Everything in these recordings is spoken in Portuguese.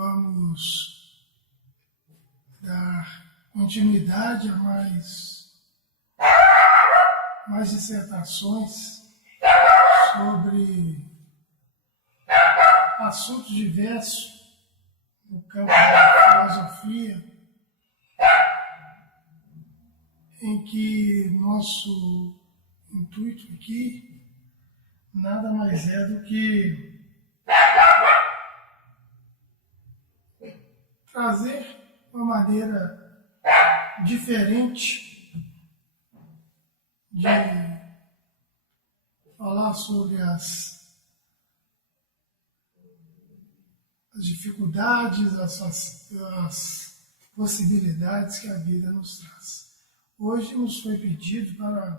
vamos dar continuidade a mais dissertações sobre assuntos diversos no campo da filosofia, em que nosso intuito aqui nada mais é do que trazer uma maneira diferente de falar sobre as dificuldades, as possibilidades que a vida nos traz. Hoje nos foi pedido para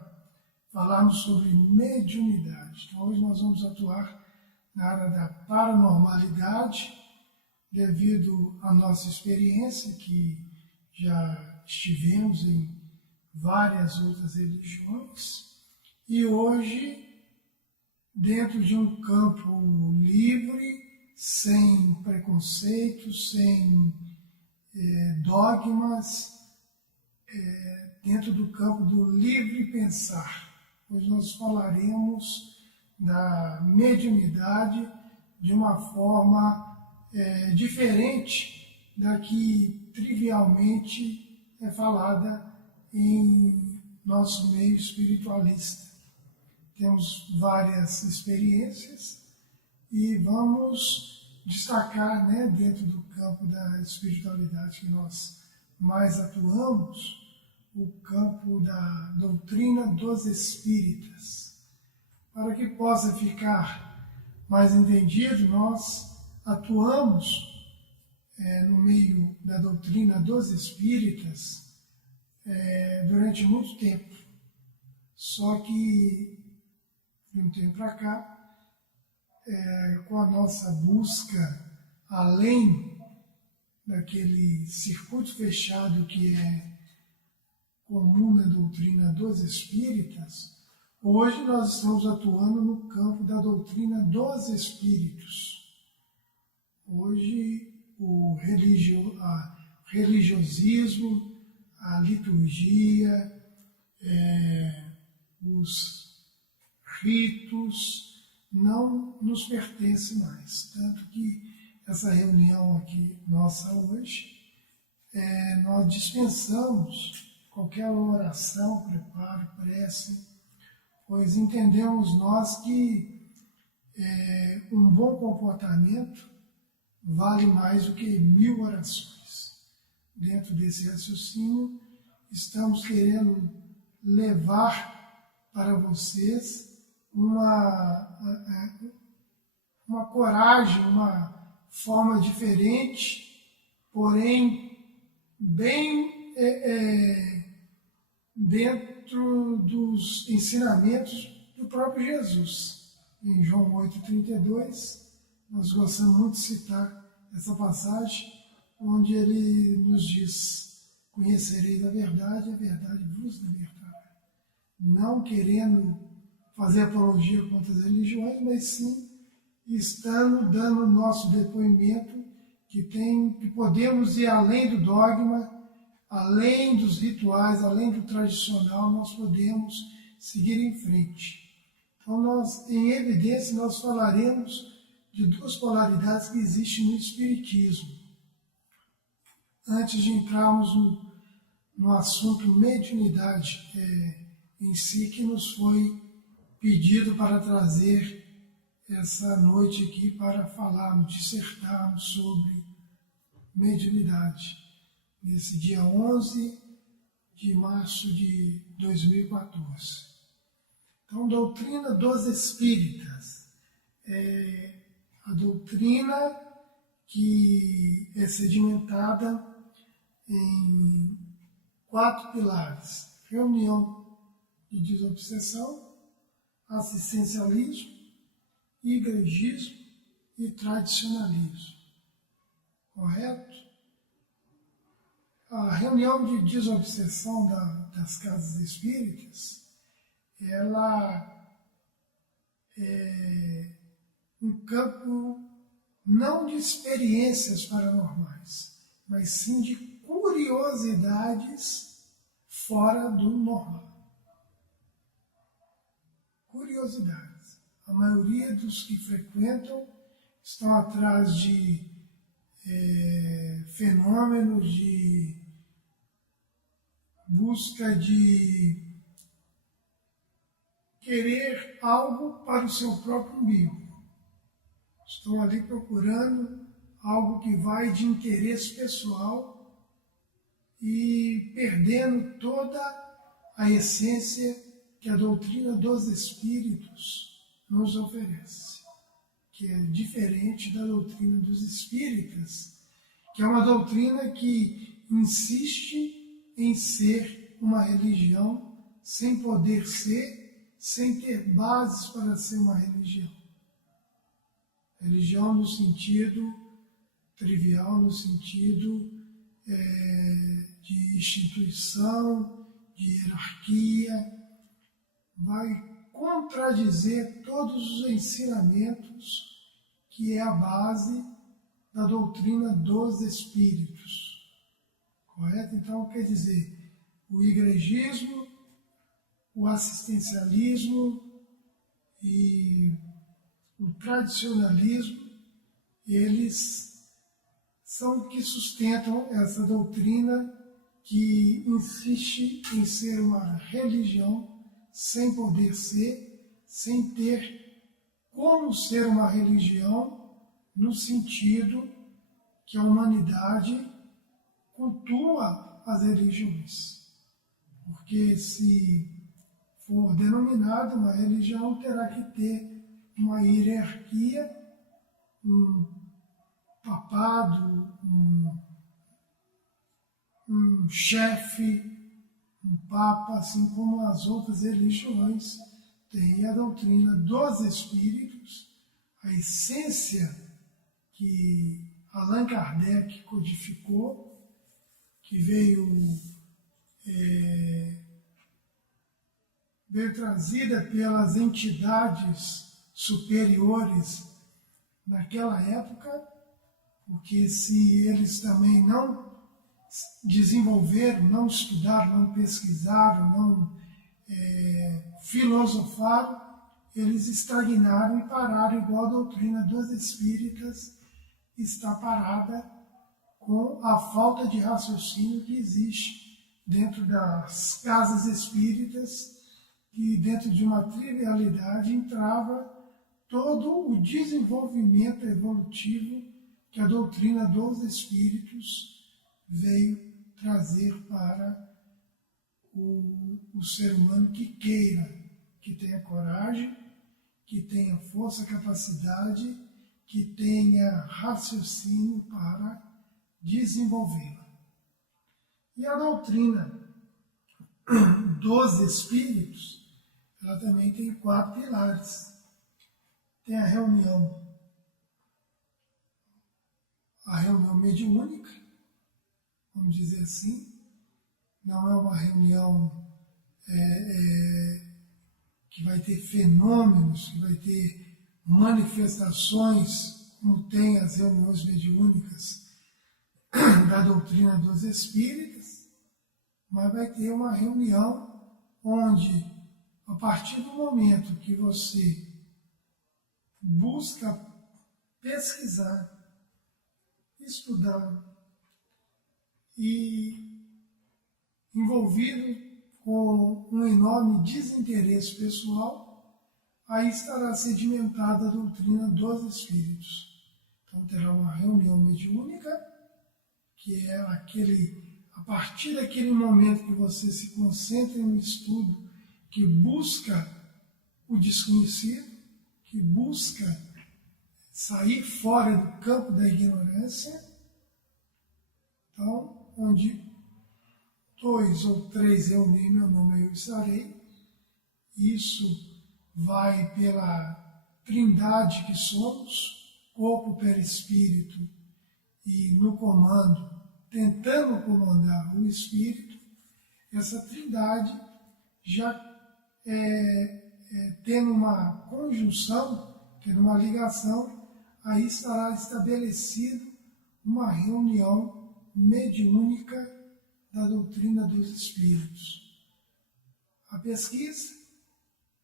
falarmos sobre mediunidade. Então, hoje nós vamos atuar na área da paranormalidade, devido à nossa experiência, que já estivemos em várias outras religiões, e hoje, dentro de um campo livre, sem preconceitos, sem dogmas, dentro do campo do livre pensar. Hoje nós falaremos da mediunidade de uma forma diferente da que trivialmente é falada em nosso meio espiritualista. Temos várias experiências e vamos destacar, dentro do campo da espiritualidade que nós mais atuamos, o campo da doutrina dos espíritas. Para que possa ficar mais entendido, nós atuamos no meio da doutrina dos espíritas durante muito tempo. Só que, de um tempo para cá, com a nossa busca além daquele circuito fechado que é comum na doutrina dos espíritas, hoje nós estamos atuando no campo da doutrina dos espíritos. Hoje o religiosismo, a liturgia, os ritos não nos pertencem mais. Tanto que essa reunião aqui nossa hoje, nós dispensamos qualquer oração, preparo, prece, pois entendemos nós que um bom comportamento vale mais do que 1000 orações. Dentro desse raciocínio, estamos querendo levar para vocês uma coragem, uma forma diferente, porém bem dentro dos ensinamentos do próprio Jesus. Em João 8,32, nós gostamos muito de citar essa passagem, onde ele nos diz: conhecereis a verdade vos libertará. Não querendo fazer apologia contra as religiões, mas sim estando dando o nosso depoimento que podemos ir além do dogma, além dos rituais, além do tradicional, nós podemos seguir em frente. Então, em evidência, nós falaremos de duas polaridades que existem no Espiritismo. Antes de entrarmos no assunto mediunidade em si, que nos foi pedido para trazer essa noite aqui para falarmos, dissertarmos sobre mediunidade, nesse dia 11 de março de 2014. Então, doutrina dos espíritas é a doutrina que é sedimentada em 4 pilares: reunião de desobsessão, assistencialismo, igrejismo e tradicionalismo. Correto? A reunião de desobsessão das casas espíritas, ela é um campo não de experiências paranormais, mas sim de curiosidades fora do normal. Curiosidades. A maioria dos que frequentam estão atrás de fenômenos de busca de querer algo para o seu próprio umbigo. Estão ali procurando algo que vai de interesse pessoal e perdendo toda a essência que a doutrina dos espíritos nos oferece, que é diferente da doutrina dos espíritas, que é uma doutrina que insiste em ser uma religião sem poder ser, sem ter bases para ser uma religião. Religião no sentido trivial, no sentido de instituição, de hierarquia, vai contradizer todos os ensinamentos que é a base da doutrina dos espíritos. Correto? Então, quer dizer, o igrejismo, o assistencialismo e o tradicionalismo, eles são que sustentam essa doutrina que insiste em ser uma religião sem poder ser, sem ter como ser uma religião no sentido que a humanidade cultua as religiões. Porque se for denominada uma religião, terá que ter uma hierarquia, um papado, um chefe, um papa, assim como as outras religiões têm a doutrina dos espíritos, a essência que Allan Kardec codificou, que veio trazida pelas entidades superiores naquela época, porque se eles também não desenvolveram, não estudaram, não pesquisaram, não filosofaram, eles estagnaram e pararam, igual a doutrina dos espíritas está parada com a falta de raciocínio que existe dentro das casas espíritas, que dentro de uma trivialidade entrava todo o desenvolvimento evolutivo que a doutrina dos espíritos veio trazer para o ser humano que queira, que tenha coragem, que tenha força, capacidade, que tenha raciocínio para desenvolvê-la. E a doutrina dos espíritos, ela também tem 4 pilares. Tem a reunião mediúnica, vamos dizer assim. Não é uma reunião que vai ter fenômenos, que vai ter manifestações, como tem as reuniões mediúnicas da doutrina dos espíritas, mas vai ter uma reunião onde, a partir do momento que você busca pesquisar, estudar e envolvido com um enorme desinteresse pessoal, aí estará sedimentada a doutrina dos espíritos. Então terá uma reunião mediúnica, que é a partir daquele momento que você se concentra no estudo, que busca o desconhecido, que busca sair fora do campo da ignorância, então, onde 2 ou 3 reunirem meu nome, eu estarei. Isso vai pela trindade que somos, corpo, perispírito, e no comando, tentando comandar o espírito. Essa trindade já tendo uma conjunção, tendo uma ligação, aí estará estabelecido uma reunião mediúnica da doutrina dos espíritos. A pesquisa,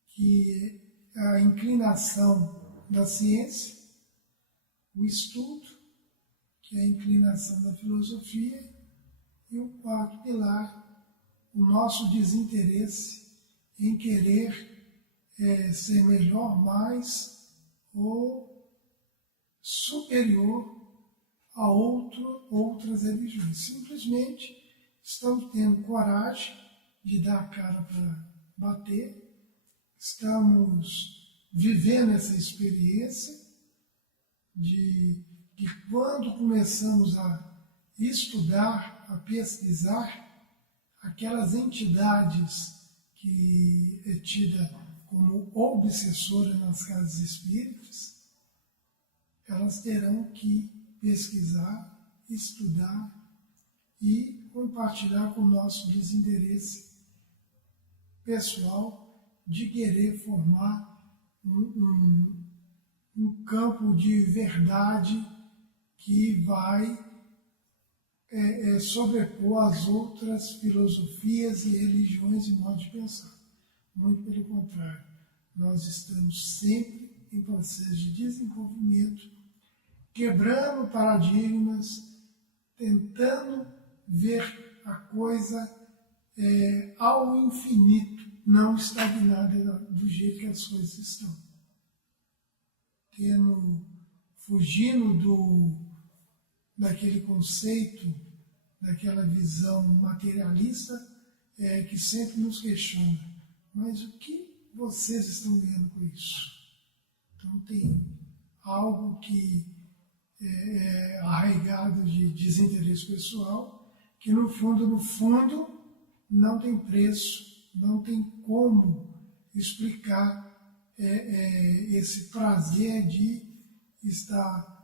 que é a inclinação da ciência, o estudo, que é a inclinação da filosofia, e o quarto pilar, o nosso desinteresse em querer ser melhor, mais ou superior a outras religiões. Simplesmente estamos tendo coragem de dar a cara para bater, estamos vivendo essa experiência de que quando começamos a estudar, a pesquisar, aquelas entidades que é tida como obsessora nas casas espíritas, elas terão que pesquisar, estudar e compartilhar com o nosso desinteresse pessoal de querer formar um campo de verdade que vai sobrepor as outras filosofias e religiões e modos de pensar. Muito pelo contrário, nós estamos sempre em processo de desenvolvimento, quebrando paradigmas, tentando ver a coisa ao infinito, não estagnada do jeito que as coisas estão. Fugindo daquele conceito, daquela visão materialista que sempre nos questiona. Mas o que vocês estão vendo com isso? Então tem algo que é arraigado de desinteresse pessoal, que no fundo, não tem preço, não tem como explicar esse prazer de estar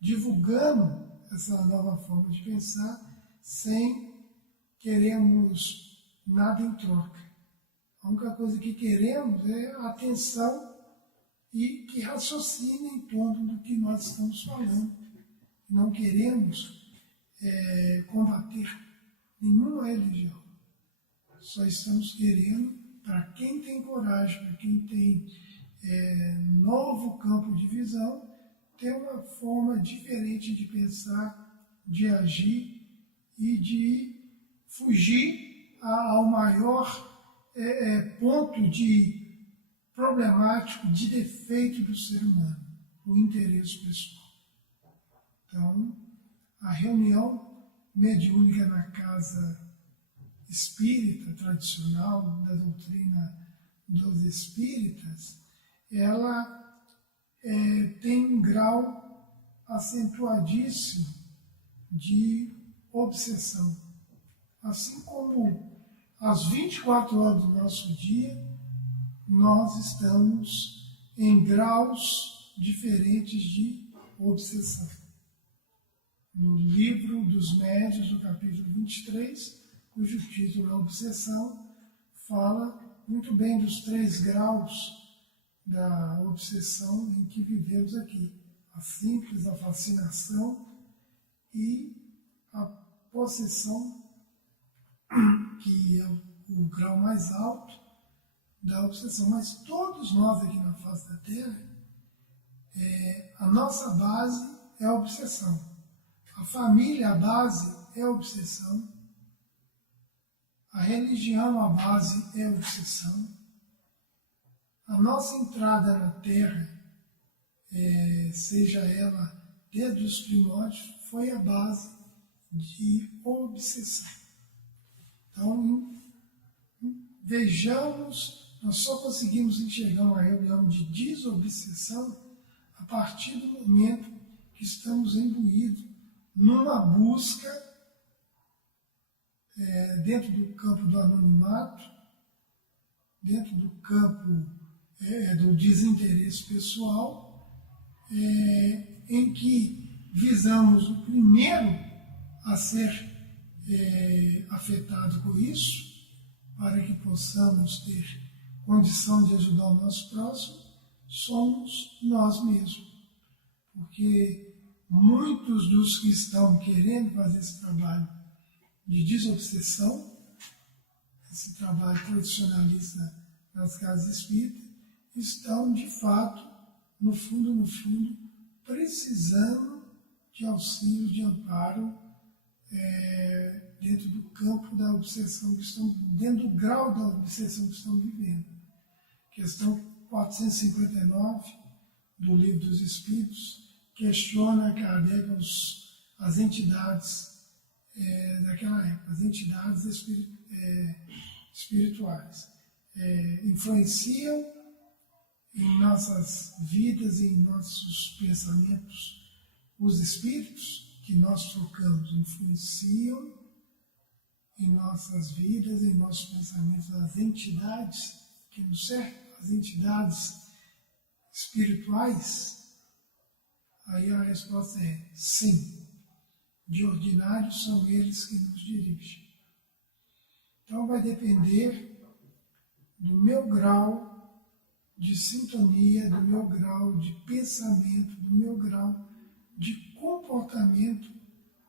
divulgando essa nova forma de pensar sem queremos nada em troca. A única coisa que queremos é atenção e que raciocine em torno do que nós estamos falando. Não queremos combater nenhuma religião. Só estamos querendo, para quem tem coragem, para quem tem novo campo de visão, ter uma forma diferente de pensar, de agir e de fugir ao maior ponto de problemático, de defeito do ser humano, o interesse pessoal. Então, a reunião mediúnica na casa espírita tradicional, da doutrina dos espíritas, ela tem um grau acentuadíssimo de obsessão. Assim como às 24 horas do nosso dia, nós estamos em graus diferentes de obsessão. No livro dos Médiuns, no capítulo 23, cujo título é Obsessão, fala muito bem dos 3 graus da obsessão em que vivemos aqui. A simples, a fascinação e a possessão, que é o grau mais alto da obsessão. Mas todos nós aqui na face da Terra, a nossa base é a obsessão. A família, a base, é a obsessão. A religião, a base, é a obsessão. A nossa entrada na Terra, seja ela desde os primórdios, foi a base de obsessão. Então, vejamos, nós só conseguimos enxergar uma reunião de desobsessão a partir do momento que estamos imbuídos numa busca dentro do campo do anonimato, dentro do campo do desinteresse pessoal, em que visamos o primeiro a ser afetado com isso, para que possamos ter condição de ajudar o nosso próximo, somos nós mesmos. Porque muitos dos que estão querendo fazer esse trabalho de desobsessão, esse trabalho tradicionalista nas casas espíritas, estão, de fato, no fundo, precisando de auxílio, de amparo, dentro do campo da obsessão que estão, dentro do grau da obsessão que estão vivendo. Questão 459 do Livro dos Espíritos questiona Kardec as entidades daquela época, as entidades espirituais. Influenciam em nossas vidas e em nossos pensamentos os espíritos que nós trocamos, influenciam em nossas vidas, em nossos pensamentos, as entidades que nos cercam, as entidades espirituais. Aí a resposta é sim. De ordinário são eles que nos dirigem. Então vai depender do meu grau de sintonia, do meu grau de pensamento, do meu grau de comportamento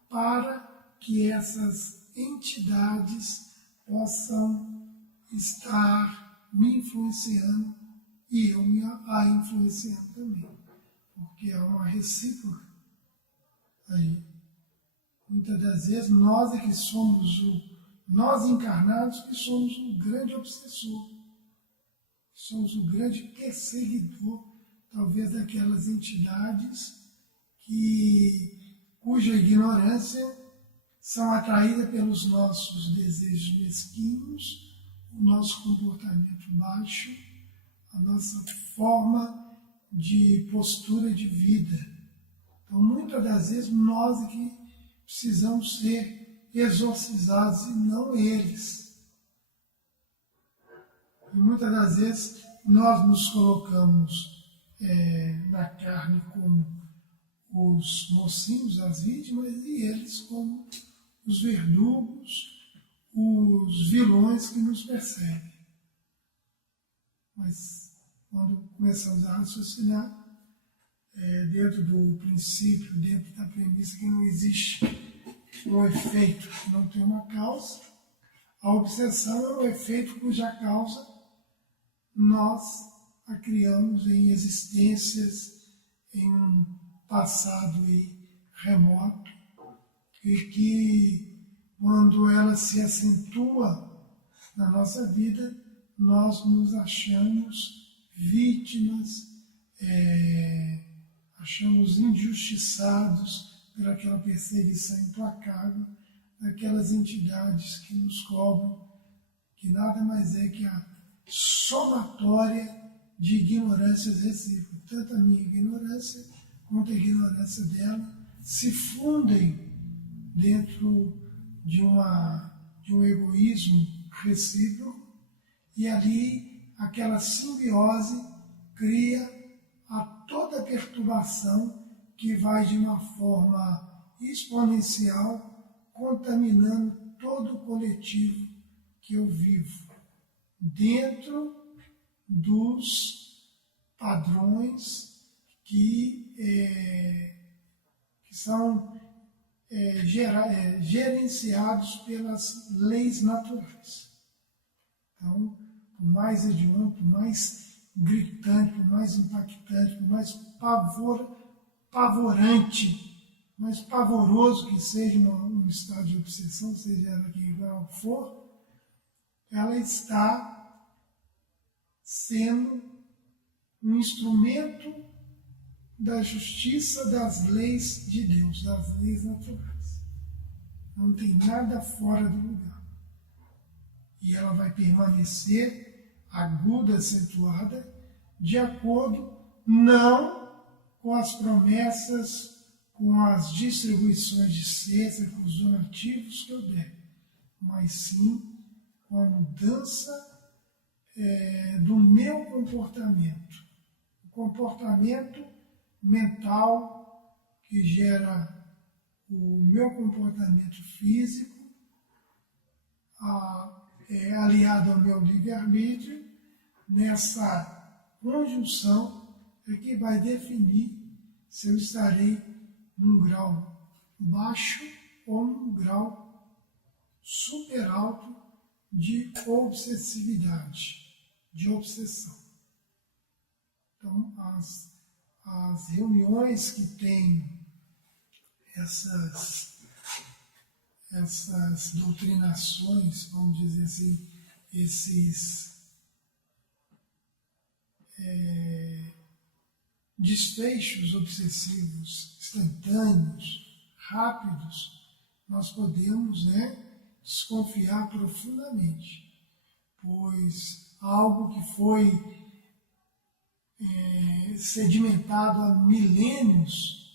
para que essas entidades possam estar me influenciando e eu a influenciando também. Porque é uma recíproca aí. Muitas das vezes nós é que somos nós encarnados que somos o grande obsessor, somos o grande perseguidor, talvez daquelas entidades cuja ignorância são atraídas pelos nossos desejos mesquinhos, o nosso comportamento baixo, a nossa forma de postura de vida. Então, muitas das vezes, nós é que precisamos ser exorcizados e não eles. E muitas das vezes, nós nos colocamos na carne como os mocinhos, as vítimas, e eles como os verdugos, os vilões que nos perseguem. Mas, quando começamos a raciocinar, dentro do princípio, dentro da premissa que não existe um efeito que não tem uma causa, a obsessão é um efeito cuja causa nós a criamos em existências, em um passado remoto, e que, quando ela se acentua na nossa vida, nós nos achamos vítimas, achamos injustiçados por aquela perseguição implacável daquelas entidades que nos cobram, que nada mais é que a somatória de ignorâncias recíprocas. Tanto a minha ignorância quanto a ignorância dela se fundem dentro de um egoísmo recíproco, e ali aquela simbiose cria a toda perturbação que vai de uma forma exponencial, contaminando todo o coletivo que eu vivo, dentro dos padrões que são gerenciados pelas leis naturais. Então, por mais hediondo, por mais gritante, por mais impactante, por mais pavorante, mais pavoroso que seja um estado de obsessão, seja ela que grau for, ela está sendo um instrumento da justiça das leis de Deus, das leis naturais. Não tem nada fora do lugar. E ela vai permanecer aguda, acentuada, de acordo não com as promessas, com as distribuições de cesta, com os donativos que eu der, mas sim com a mudança do meu comportamento. O comportamento mental que gera o meu comportamento físico, aliado ao meu livre-arbítrio, nessa conjunção é que vai definir se eu estarei num grau baixo ou num grau super alto de obsessividade, de obsessão. Então, as reuniões que têm essas doutrinações, vamos dizer assim, esses desfechos obsessivos instantâneos, rápidos, nós podemos desconfiar profundamente, pois algo que foi sedimentado há milênios,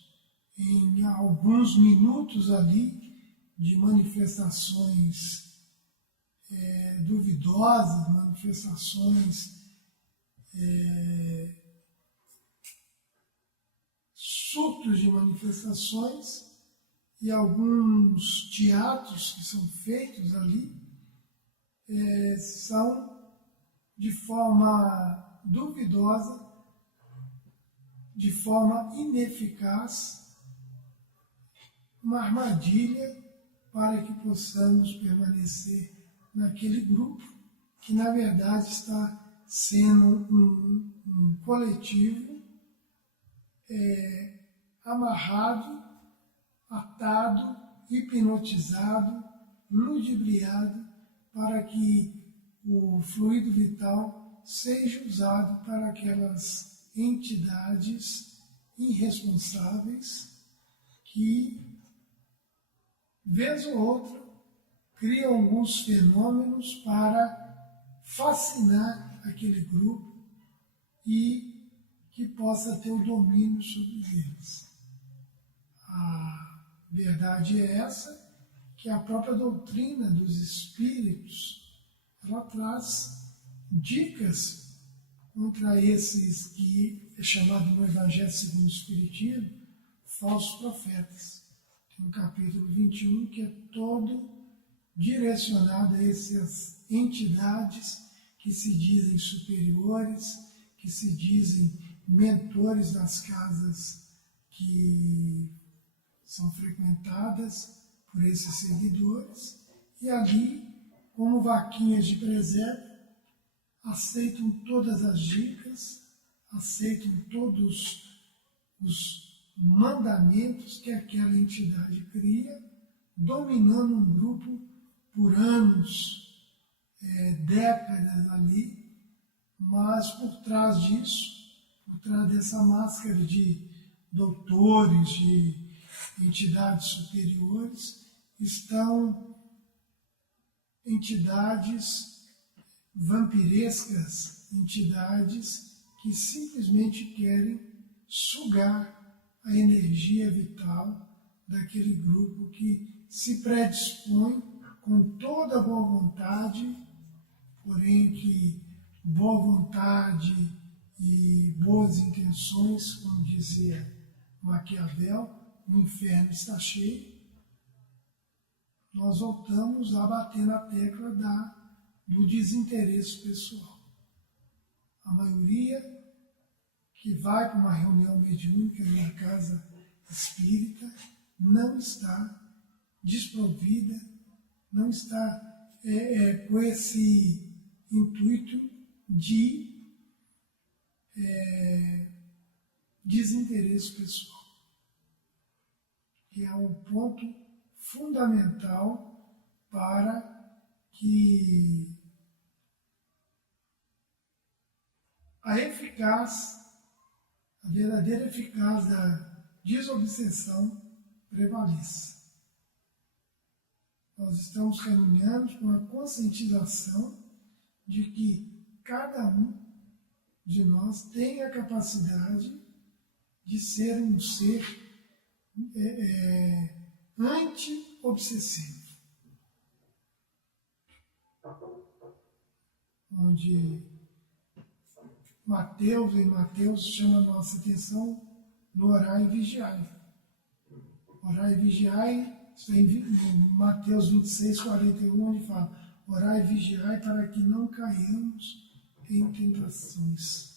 em alguns minutos ali, de manifestações duvidosas, manifestações surtos de manifestações e alguns teatros que são feitos ali são de forma duvidosa, de forma ineficaz, uma armadilha para que possamos permanecer naquele grupo que, na verdade, está sendo um coletivo amarrado, atado, hipnotizado, ludibriado, para que o fluido vital seja usado para aquelas entidades irresponsáveis que, vez ou outra, criam alguns fenômenos para fascinar aquele grupo e que possa ter o domínio sobre eles. A verdade é essa, que a própria doutrina dos espíritos, ela traz dicas contra esses que é chamado no Evangelho segundo o Espiritismo, falsos profetas. Tem um capítulo 21 que é todo direcionado a essas entidades que se dizem superiores, que se dizem mentores das casas que são frequentadas por esses seguidores, e ali, como vaquinhas de presépio, aceitam todas as dicas, aceitam todos os mandamentos que aquela entidade cria, dominando um grupo por anos, décadas ali, mas por trás disso, por trás dessa máscara de doutores, de entidades superiores, estão entidades vampirescas, entidades que simplesmente querem sugar a energia vital daquele grupo que se predispõe com toda a boa vontade, porém que boa vontade e boas intenções, como dizia Maquiavel, o inferno está cheio. Nós voltamos a bater na tecla do desinteresse pessoal. A maioria que vai para uma reunião mediúnica numa casa espírita não está desprovida, não está com esse intuito de desinteresse pessoal, que é um ponto fundamental para que a verdadeira eficácia da desobsessão prevaleça. Nós estamos caminhando com a conscientização de que cada um de nós tem a capacidade de ser um ser anti-obsessivo, onde em Mateus chama a nossa atenção no orar e vigiai. Orar e vigiai, isso em Mateus 26, 41, onde fala: orar e vigiai para que não caiamos em tentações.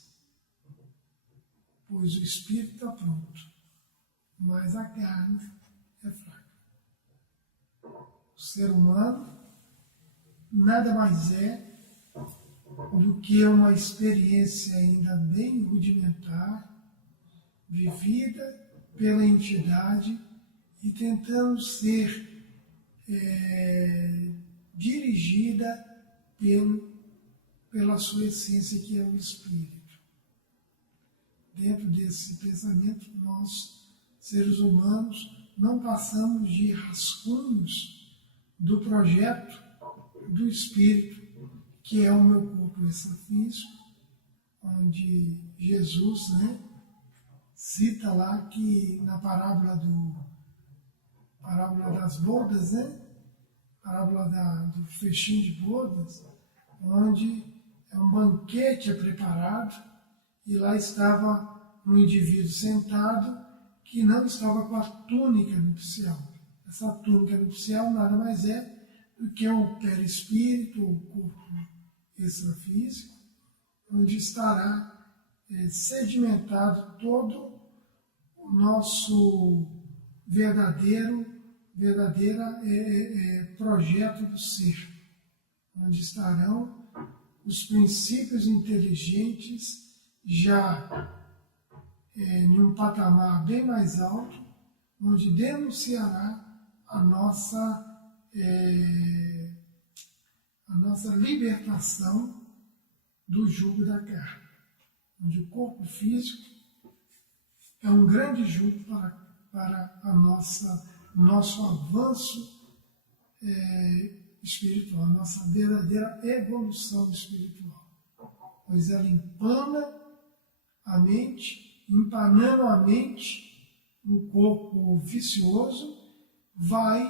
pois o espírito está pronto, mas a carne é fraca. O ser humano nada mais é do que uma experiência ainda bem rudimentar, vivida pela entidade e tentando ser dirigida pela sua essência, que é o espírito. Dentro desse pensamento, nós, seres humanos, não passamos de rascunhos do projeto do espírito, que é o meu corpo extrafísico, onde Jesus, cita lá que na parábola das bodas, parábola do festim de bodas, onde um banquete é preparado e lá estava um indivíduo sentado que não estava com a túnica nupcial. Essa túnica nupcial nada mais é do que o perispírito, o corpo extrafísico, onde estará sedimentado todo o nosso verdadeiro projeto do ser, onde estarão os princípios inteligentes já em um patamar bem mais alto, onde denunciará a nossa libertação do jugo da carne, onde o corpo físico é um grande jugo para nosso avanço espiritual, a nossa verdadeira evolução espiritual, pois ela empanando a mente, um corpo vicioso, vai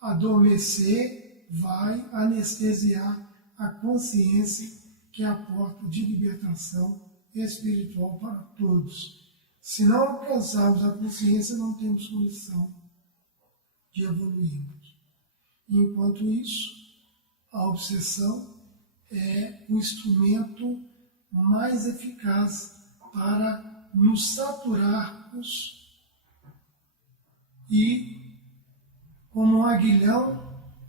adormecer, vai anestesiar a consciência, que é a porta de libertação espiritual para todos. Se não alcançarmos a consciência, não temos condição de evoluirmos. Enquanto isso, a obsessão é o instrumento mais eficaz para nos saturarmos e, como um aguilhão,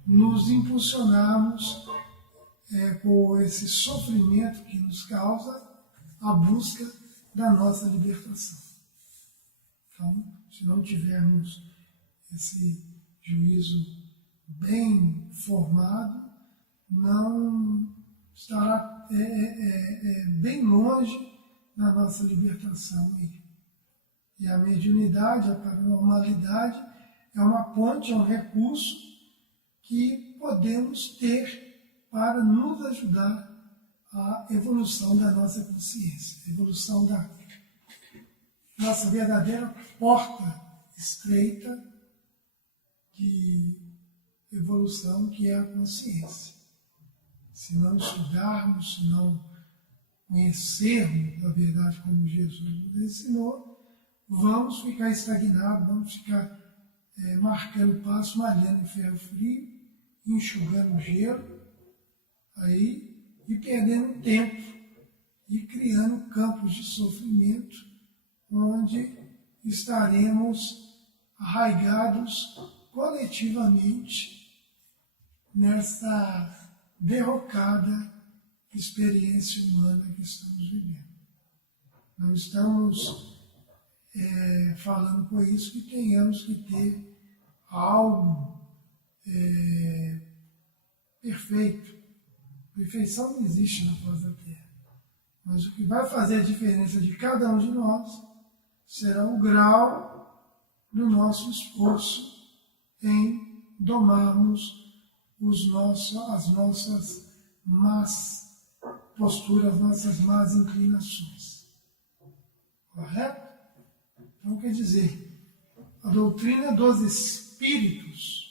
nos impulsionarmos com esse sofrimento que nos causa a busca da nossa libertação. Então, se não tivermos esse juízo bem formado, não estará bem longe da nossa libertação. E a mediunidade, a paranormalidade, é uma ponte, é um recurso que podemos ter para nos ajudar à evolução da nossa consciência, a evolução da nossa verdadeira porta estreita de evolução, que é a consciência. Se não estudarmos, se não conhecermos a verdade como Jesus nos ensinou, vamos ficar estagnados, vamos ficar marcando passo, malhando em ferro frio, enxugando gelo, e perdendo tempo, e criando campos de sofrimento, onde estaremos arraigados coletivamente nessa derrocada experiência humana que estamos vivendo. Não estamos falando com isso que tenhamos que ter algo perfeito. Perfeição não existe na face da Terra. Mas o que vai fazer a diferença de cada um de nós será o grau do nosso esforço em domarmos as nossas más posturas, nossas más inclinações. Correto? Então, quer dizer, a doutrina dos espíritos,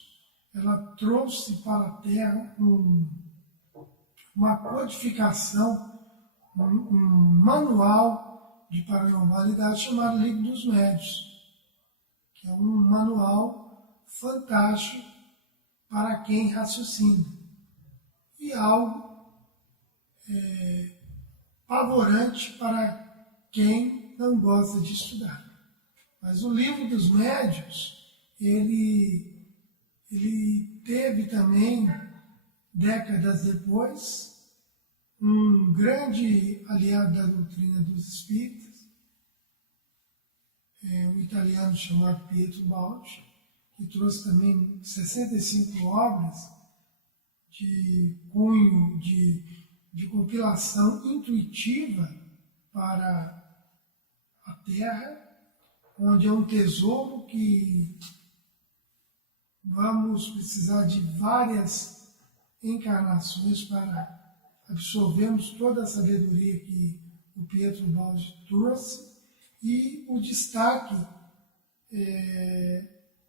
ela trouxe para a Terra uma codificação, um manual de paranormalidade chamado Livro dos Médiuns, que é um manual fantástico para quem raciocina, e algo pavorante para quem não gosta de estudar. Mas o Livro dos Médiuns, ele teve também, décadas depois, um grande aliado da doutrina dos espíritas, um italiano chamado Pietro Baldi, que trouxe também 65 obras de cunho de compilação intuitiva para a Terra, onde é um tesouro que vamos precisar de várias encarnações para absorvermos toda a sabedoria que o Pietro Baldi trouxe, e o destaque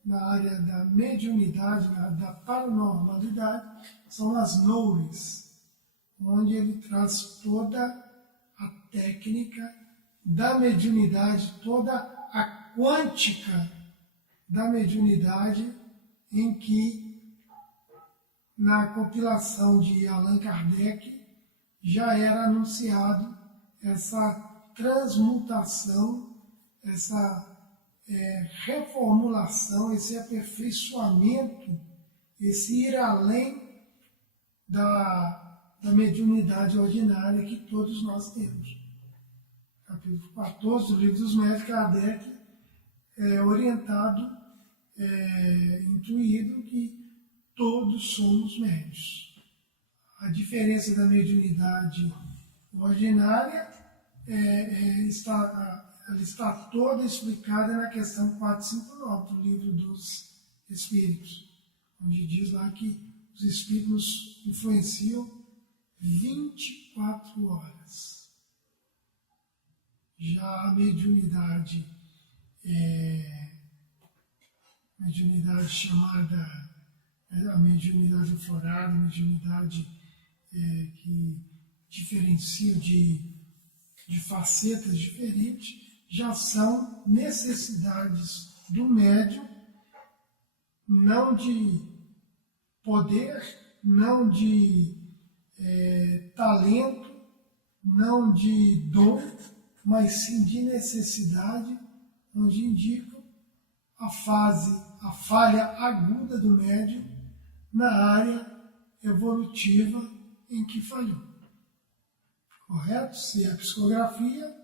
na área da mediunidade, da paranormalidade, são as noures, onde ele traz toda a técnica da mediunidade, toda a quântica da mediunidade, em que na compilação de Allan Kardec já era anunciado essa transmutação, essa reformulação, esse aperfeiçoamento, esse ir além da mediunidade ordinária que todos nós temos. Capítulo 14 do Livro dos Médiuns, Kardec é orientado, intuído que todos somos médiuns. A diferença da mediunidade ordinária está toda explicada na questão 459 do Livro dos Espíritos, onde diz lá que os Espíritos nos influenciam 24 horas. Já a mediunidade chamada a mediunidade aflorada, a mediunidade que diferencia de facetas diferentes, já são necessidades do médium, não de poder, não de talento, não de dom, mas sim de necessidade, onde indicam a falha aguda do médium na área evolutiva em que falhou. Correto? Se é a psicografia,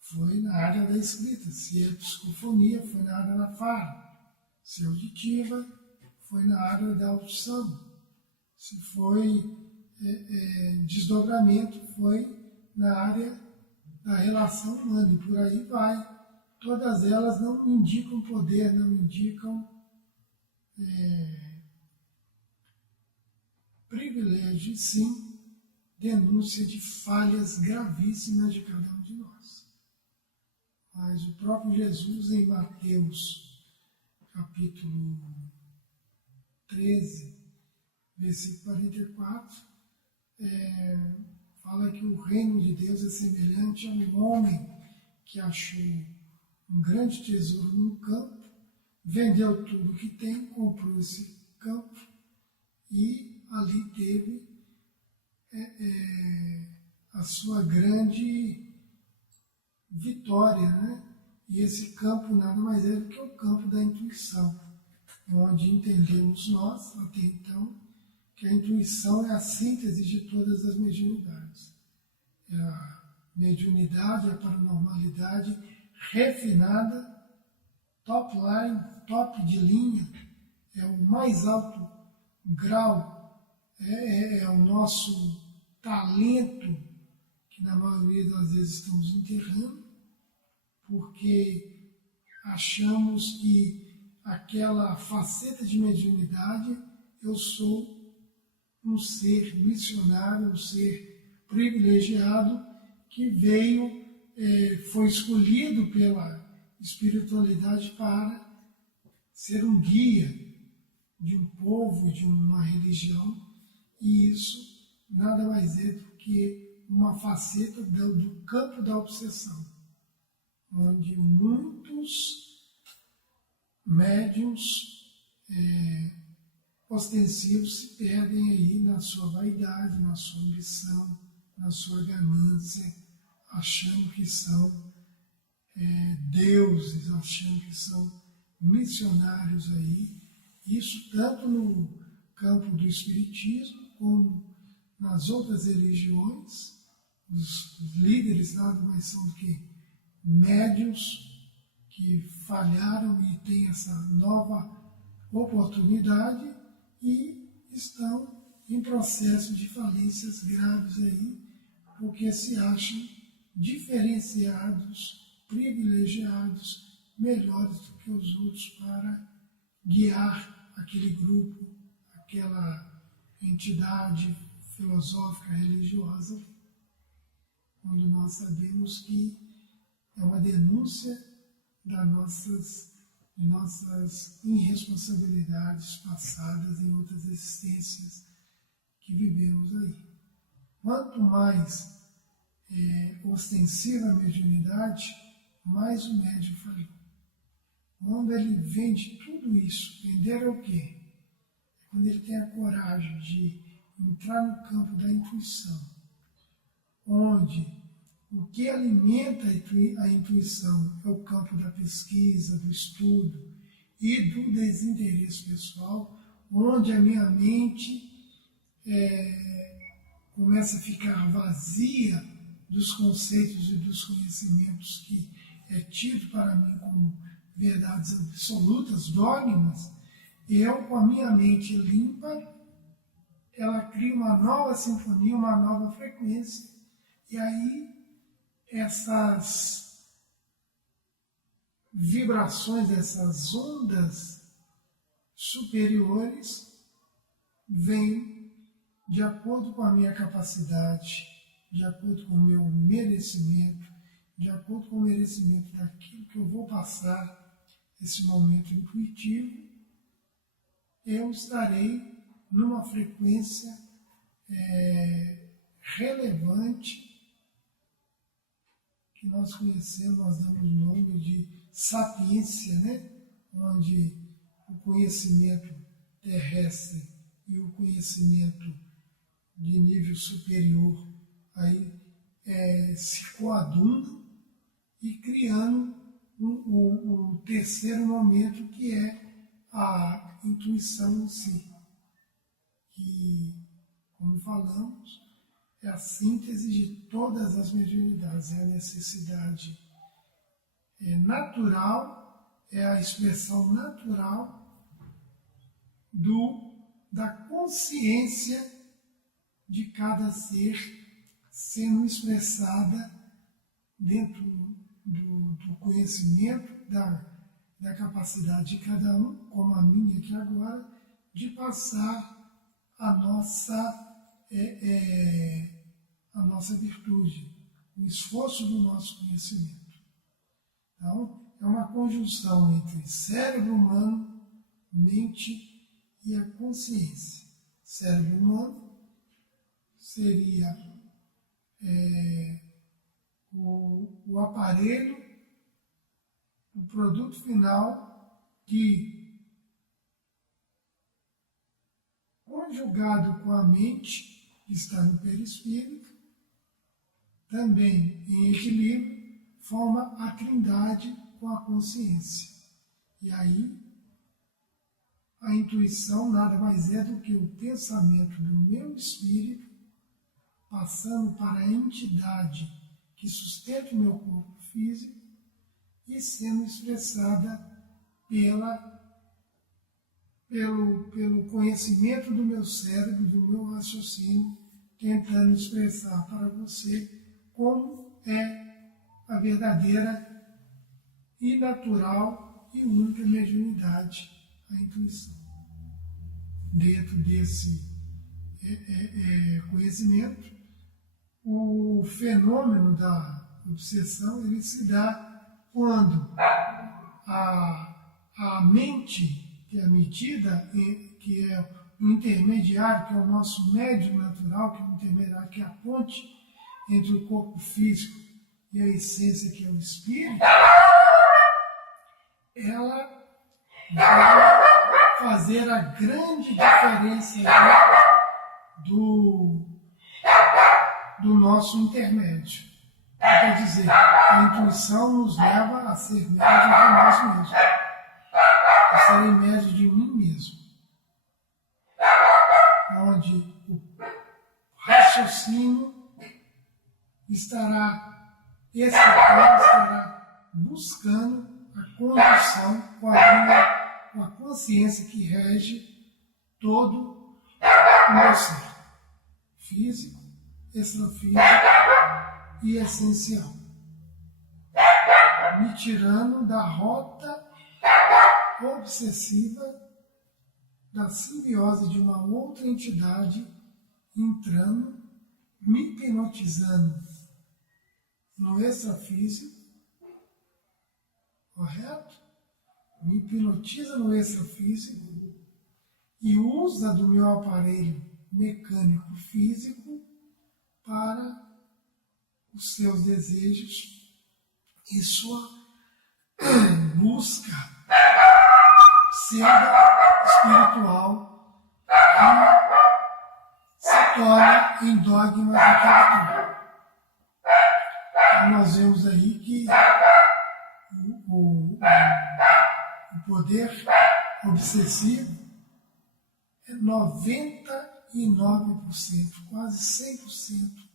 foi na área da escrita. Se é a psicofonia, foi na área da fala. Se é auditiva, foi na área da audição. Se foi desdobramento, foi na área da relação humana. E por aí vai. Todas elas não indicam poder, não indicam privilégio, sim denúncia de falhas gravíssimas de cada um de nós. Mas o próprio Jesus, em Mateus, capítulo 13, versículo 44, fala que o reino de Deus é semelhante a um homem que achou um grande tesouro num campo, vendeu tudo que tem, comprou esse campo e ali teve a sua grande vitória, né? E esse campo nada mais é do que o campo da intuição, onde entendemos nós, até então, que a intuição é a síntese de todas as mediunidades. É a mediunidade, a paranormalidade refinada, top line, top de linha, é o mais alto grau, é o nosso talento que na maioria das vezes estamos enterrando, porque achamos que aquela faceta de mediunidade, eu sou um ser missionário, um ser privilegiado que veio, foi escolhido pela espiritualidade para ser um guia de um povo, de uma religião, e isso nada mais é do que uma faceta do campo da obsessão, onde muitos médiuns ostensivos se perdem aí na sua vaidade, na sua ambição, na sua ganância, achando que são deuses achando que são missionários aí, isso tanto no campo do espiritismo como nas outras religiões. Os líderes nada mais são do que médiuns que falharam e têm essa nova oportunidade e estão em processo de falências graves aí, porque se acham diferenciados, privilegiados, melhores do que os outros para guiar aquele grupo, aquela entidade filosófica, religiosa, quando nós sabemos que é uma denúncia de nossas irresponsabilidades passadas em outras existências que vivemos aí. Quanto mais ostensiva a mediunidade, mais o médium falhou. Quando ele vende tudo isso, vender é o quê? É quando ele tem a coragem de entrar no campo da intuição, onde o que alimenta a intuição é o campo da pesquisa, do estudo e do desinteresse pessoal, onde a minha mente começa a ficar vazia dos conceitos e dos conhecimentos que é tido para mim como verdades absolutas, dogmas. Eu, com a minha mente limpa, ela cria uma nova sinfonia, uma nova frequência, e aí essas vibrações, essas ondas superiores vêm de acordo com a minha capacidade, de acordo com o meu merecimento, de acordo com o merecimento daquilo que eu vou passar, esse momento intuitivo, eu estarei numa frequência relevante, que nós conhecemos, nós damos o nome de sapiência, né? Onde o conhecimento terrestre e o conhecimento de nível superior aí se coadunam e criando o terceiro momento, que é a intuição em si, que, como falamos, é a síntese de todas as mediunidades, é a necessidade natural, é a expressão natural da consciência de cada ser sendo expressada dentro do conhecimento, da capacidade de cada um, como a minha aqui agora, de passar a nossa virtude, o esforço do nosso conhecimento. Então, é uma conjunção entre cérebro humano, mente e a consciência. Cérebro humano seria o aparelho, o produto final que, conjugado com a mente, que está no perispírito, também em equilíbrio, forma a trindade com a consciência. E aí, a intuição nada mais é do que o pensamento do meu espírito passando para a entidade que sustenta o meu corpo físico e sendo expressada pelo conhecimento do meu cérebro, do meu raciocínio, tentando expressar para você como é a verdadeira e natural e única mediunidade, a intuição. Dentro desse conhecimento, o fenômeno da obsessão ele se dá quando a mente, que é a medida, que é o intermediário, que é o nosso médium natural, que é o intermediário, que é a ponte entre o corpo físico e a essência, que é o espírito, ela vai fazer a grande diferença do nosso intermédio. quer dizer, a intuição nos leva a ser médios de nós mesmos, a serem médios de mim mesmo, onde o raciocínio estará excitando, estará buscando a condução com a consciência que rege todo o meu ser, físico, extrafísico e essencial, me tirando da rota obsessiva da simbiose de uma outra entidade entrando, me hipnotizando no extrafísico, correto? Me hipnotiza no extrafísico e usa do meu aparelho mecânico físico para os seus desejos e sua busca pseudo-espiritual que se torna em dogmas daquela turma. Então nós vemos aí que o poder obsessivo é 99%, quase 100%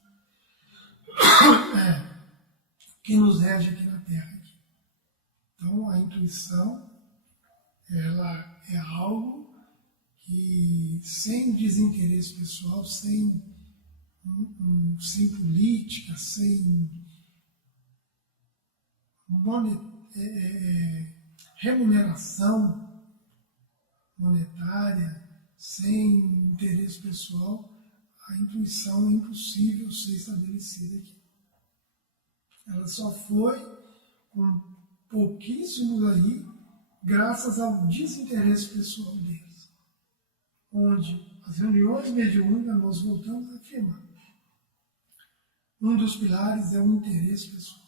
que nos rege aqui na Terra. Então a intuição, ela é algo que, sem desinteresse pessoal, sem política, sem remuneração monetária, sem interesse pessoal, a intuição é impossível ser estabelecida aqui. Ela só foi com pouquíssimos aí, graças ao desinteresse pessoal deles, onde as reuniões mediúnicas nós voltamos a afirmar. Um dos pilares é o interesse pessoal.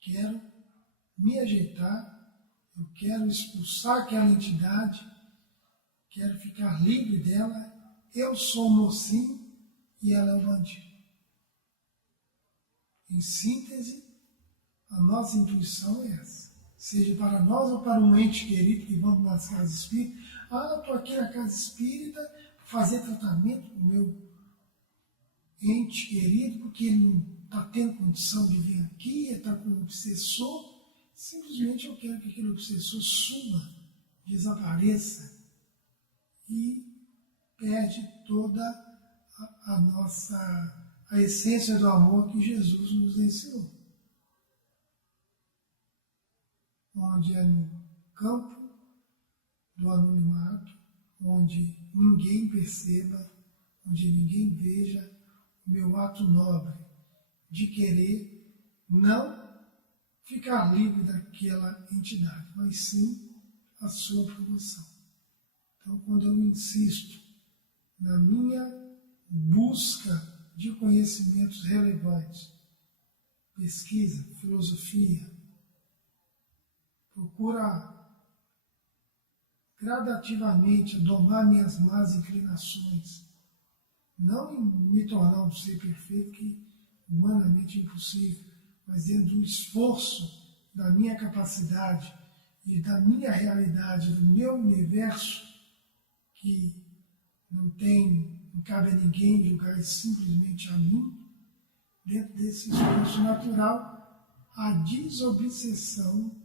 Quero me ajeitar, eu quero expulsar aquela entidade, quero ficar livre dela, eu sou o mocinho e ela é o bandido. Em síntese, a nossa intuição é essa. Seja para nós ou para um ente querido que vamos nas casas espíritas. Eu estou aqui na casa espírita para fazer tratamento com o meu ente querido, porque ele não está tendo condição de vir aqui, ele está com um obsessor. Simplesmente eu quero que aquele obsessor suma, desapareça e perde toda a essência do amor que Jesus nos ensinou. Onde é no campo do anonimato, onde ninguém perceba, onde ninguém veja o meu ato nobre de querer não ficar livre daquela entidade, mas sim a sua promoção. Então, quando eu insisto na minha busca de conhecimentos relevantes, pesquisa, filosofia, procura gradativamente domar minhas más inclinações, não em me tornar um ser perfeito, que humanamente é impossível, mas dentro do esforço da minha capacidade e da minha realidade, do meu universo, que não cabe a ninguém julgar simplesmente a mim, dentro desse esforço natural, a desobsessão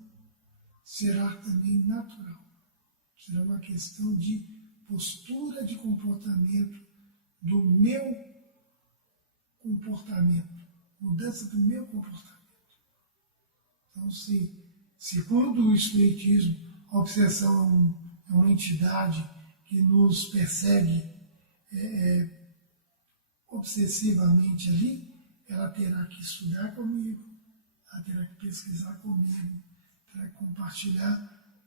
será também natural. Será uma questão de postura de comportamento, do meu comportamento, mudança do meu comportamento. Então, se segundo o Espiritismo, a obsessão é uma entidade que nos persegue obsessivamente ali, ela terá que estudar comigo, ela terá que pesquisar comigo, terá que compartilhar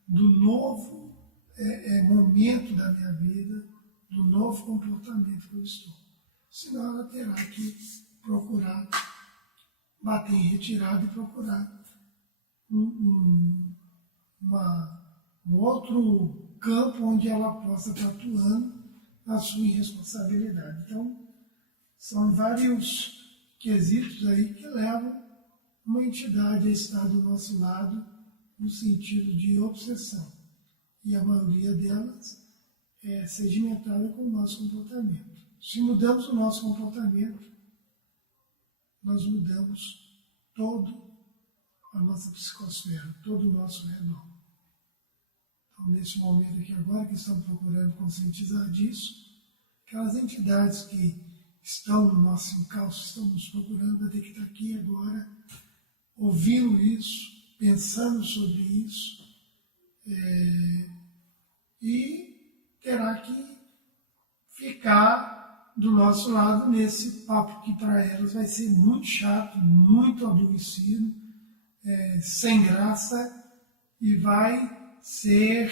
do novo momento da minha vida, do novo comportamento que eu estou. Senão ela terá que procurar bater em retirada e procurar um outro campo onde ela possa estar atuando na sua irresponsabilidade. Então, são vários quesitos aí que levam uma entidade a estar do nosso lado no sentido de obsessão. E a maioria delas é sedimentada com o nosso comportamento. Se mudamos o nosso comportamento, nós mudamos toda a nossa psicosfera, todo o nosso redor. Então, nesse momento aqui agora que estamos procurando conscientizar disso, aquelas entidades que estão no nosso encalço, estão nos procurando, vai ter que estar aqui agora, ouvindo isso, pensando sobre isso, e terá que ficar do nosso lado nesse papo que para elas vai ser muito chato, muito aborrecido, sem graça, e vai ser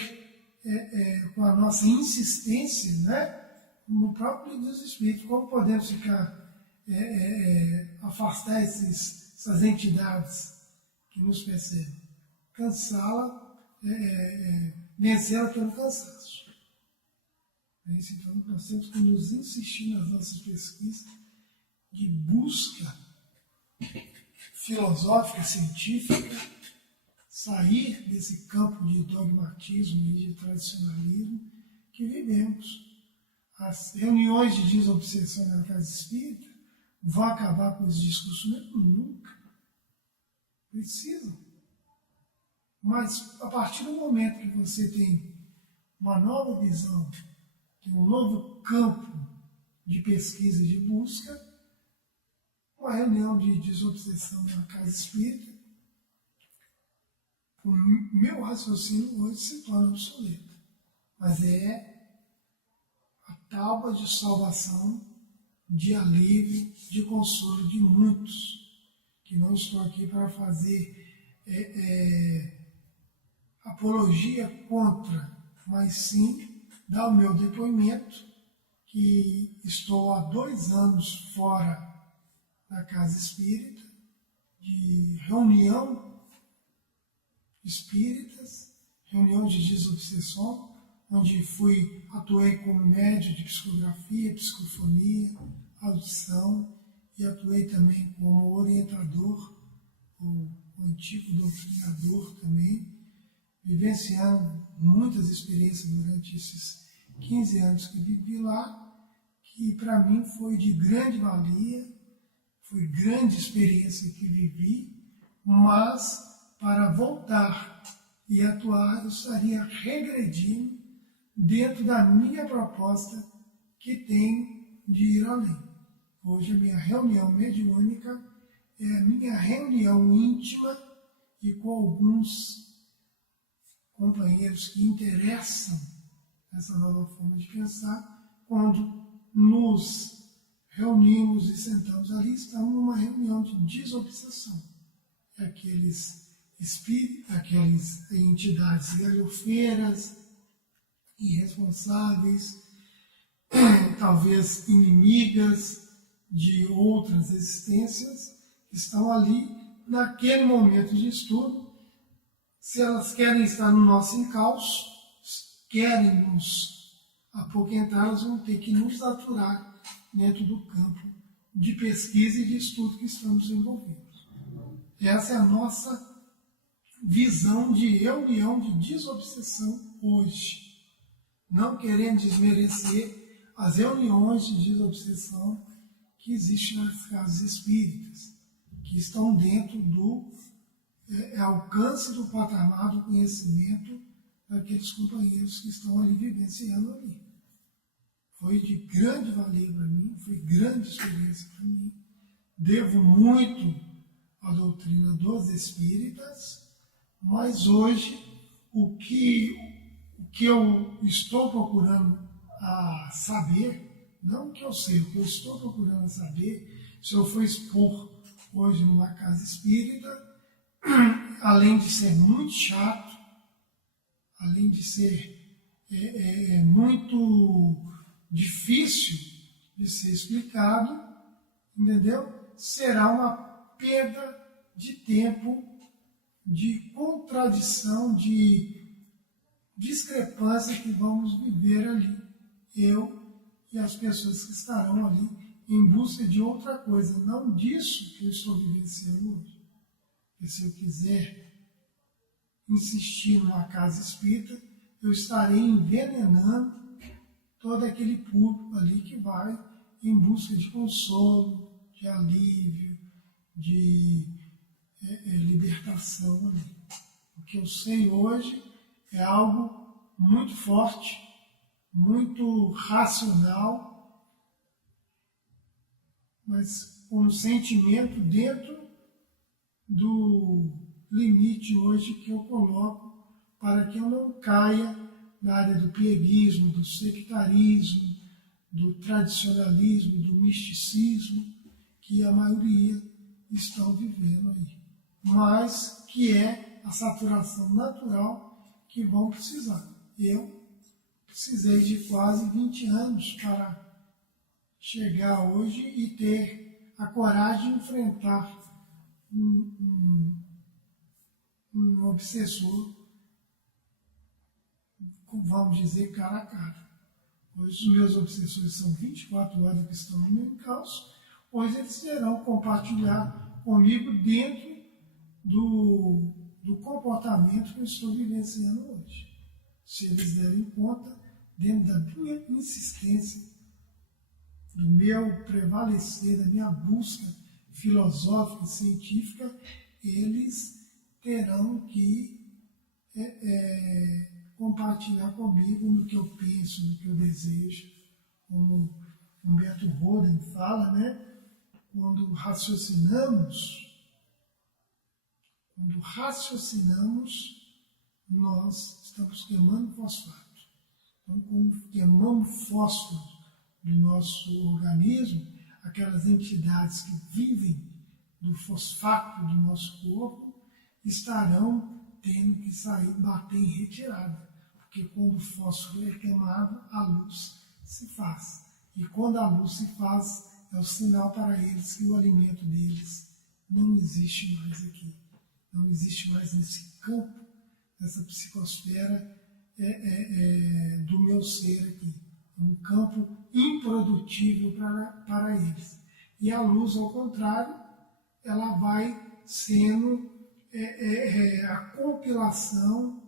com a nossa insistência, né? No próprio livro dos Espíritos, como podemos afastar essas entidades que nos percebem? Cansá-la, vencê-la pelo cansaço. Então, nós temos que nos insistir nas nossas pesquisas de busca filosófica, científica, sair desse campo de dogmatismo e de tradicionalismo que vivemos. As reuniões de desobsessão na casa espírita vão acabar com esse discurso mesmo? Nunca. Precisam. Mas, a partir do momento que você tem uma nova visão, tem um novo campo de pesquisa e de busca, uma reunião de desobsessão na casa espírita, o meu raciocínio hoje se torna obsoleto. Mas é a tábua de salvação, de alívio, de consolo de muitos, que não estou aqui para fazer apologia contra, mas sim dar o meu depoimento, que estou há 2 anos fora da casa espírita, de reunião espíritas, reunião de desobsessão, onde atuei como médium de psicografia, psicofonia, audição, e atuei também como orientador, ou antigo doutrinador também, vivenciando muitas experiências durante esses 15 anos que vivi lá, que para mim foi de grande valia, foi grande experiência que vivi, mas para voltar e atuar eu estaria regredindo dentro da minha proposta que tem de ir além. Hoje a minha reunião mediúnica é a minha reunião íntima e com alguns companheiros que interessam nessa nova forma de pensar, quando nos reunimos e sentamos ali, estamos numa reunião de desobsessão. Aqueles espíritos, aquelas entidades galhofeiras, irresponsáveis, talvez inimigas de outras existências, que estão ali naquele momento de estudo. Se elas querem estar no nosso encalço, querem nos apoquentar, elas vão ter que nos aturar dentro do campo de pesquisa e de estudo que estamos envolvidos. Essa é a nossa visão de reunião de desobsessão hoje. Não querendo desmerecer as reuniões de desobsessão que existem nas casas espíritas, que estão dentro do alcance do patamar do conhecimento daqueles companheiros que estão ali vivenciando ali. Foi de grande valia para mim, foi grande experiência para mim. Devo muito à doutrina dos espíritas, mas hoje o que eu estou procurando a saber, não o que eu sei, o que eu estou procurando a saber, se eu for expor hoje numa casa espírita, além de ser muito chato, além de ser muito difícil de ser explicado, entendeu? Será uma perda de tempo, de contradição, de discrepância que vamos viver ali, eu e as pessoas que estarão ali em busca de outra coisa, não disso que eu estou vivenciando hoje. Porque se eu quiser insistir numa casa espírita, eu estarei envenenando todo aquele público ali que vai em busca de consolo, de alívio, de libertação ali. O que eu sei hoje é algo muito forte, muito racional, mas com um sentimento dentro do limite hoje que eu coloco para que eu não caia na área do pieguismo, do sectarismo, do tradicionalismo, do misticismo, que a maioria estão vivendo aí. Mas que é a saturação natural que vão precisar. Eu precisei de quase 20 anos para chegar hoje e ter a coragem de enfrentar um obsessor, vamos dizer, cara a cara. Hoje os meus obsessores são 24 horas que estão no meu encalço. Hoje eles irão compartilhar comigo dentro do comportamento que eu estou vivenciando hoje. Se eles derem conta, dentro da minha insistência, do meu prevalecer, da minha busca filosófica e científica, eles terão que compartilhar comigo no que eu penso, no que eu desejo. Como Humberto Roden fala, né? Quando raciocinamos, nós estamos queimando fosfato. Então, quando queimamos fósforo do nosso organismo, aquelas entidades que vivem do fosfato do nosso corpo estarão tendo que sair, bater em retirada. Porque quando o fósforo é queimado, a luz se faz. E quando a luz se faz, é o sinal para eles que o alimento deles não existe mais aqui. Não existe mais nesse campo, nessa psicosfera do meu ser aqui. É um campo improdutível para eles. E a luz, ao contrário, ela vai sendo a compilação,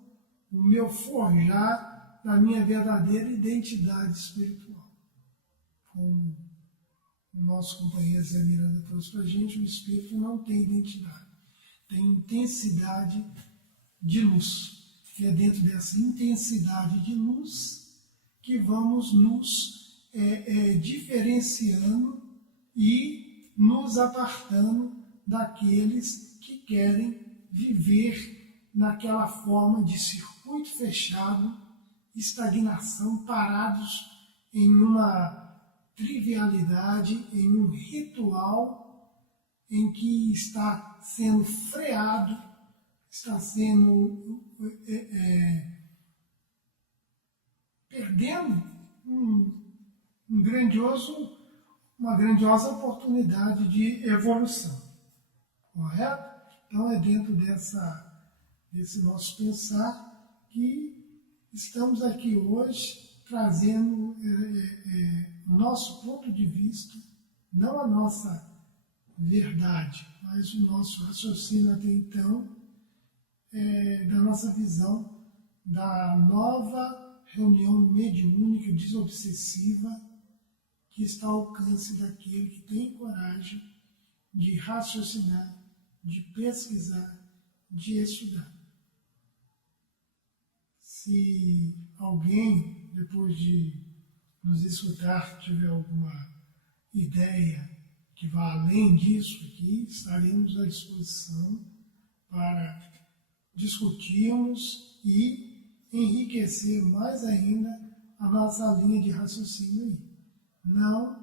o meu forjar da minha verdadeira identidade espiritual. Como o nosso companheiro Zé Miranda trouxe para a gente, o espírito não tem identidade, tem intensidade de luz. E é dentro dessa intensidade de luz que vamos nos diferenciando e nos apartando daqueles que querem viver naquela forma de circuito fechado, estagnação, parados em uma trivialidade, em um ritual em que está sendo freado, está sendo perdendo uma grandiosa oportunidade de evolução. Correto? Então é dentro desse nosso pensar que estamos aqui hoje trazendo o nosso ponto de vista, não a nossa verdade, mas o nosso raciocínio até então, da nossa visão da nova reunião mediúnica desobsessiva que está ao alcance daquele que tem coragem de raciocinar, de pesquisar, de estudar. Se alguém, depois de nos escutar, tiver alguma ideia que vá além disso aqui, estaremos à disposição para discutirmos e enriquecer mais ainda a nossa linha de raciocínio aí. Não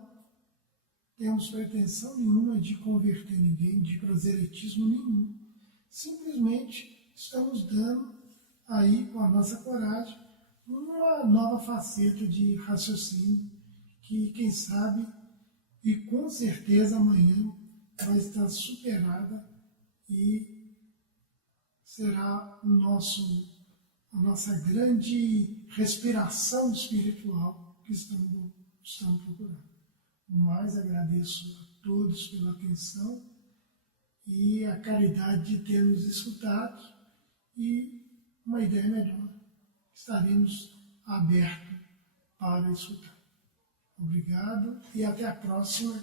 temos pretensão nenhuma de converter ninguém, de proselitismo nenhum. Simplesmente estamos dando aí, com a nossa coragem, uma nova faceta de raciocínio que, quem sabe, e com certeza amanhã vai estar superada e será a nossa grande respiração espiritual que estamos procurando. No mais, agradeço a todos pela atenção e a caridade de ter nos escutado e uma ideia melhor. Estaremos abertos para escutar. Obrigado e até a próxima.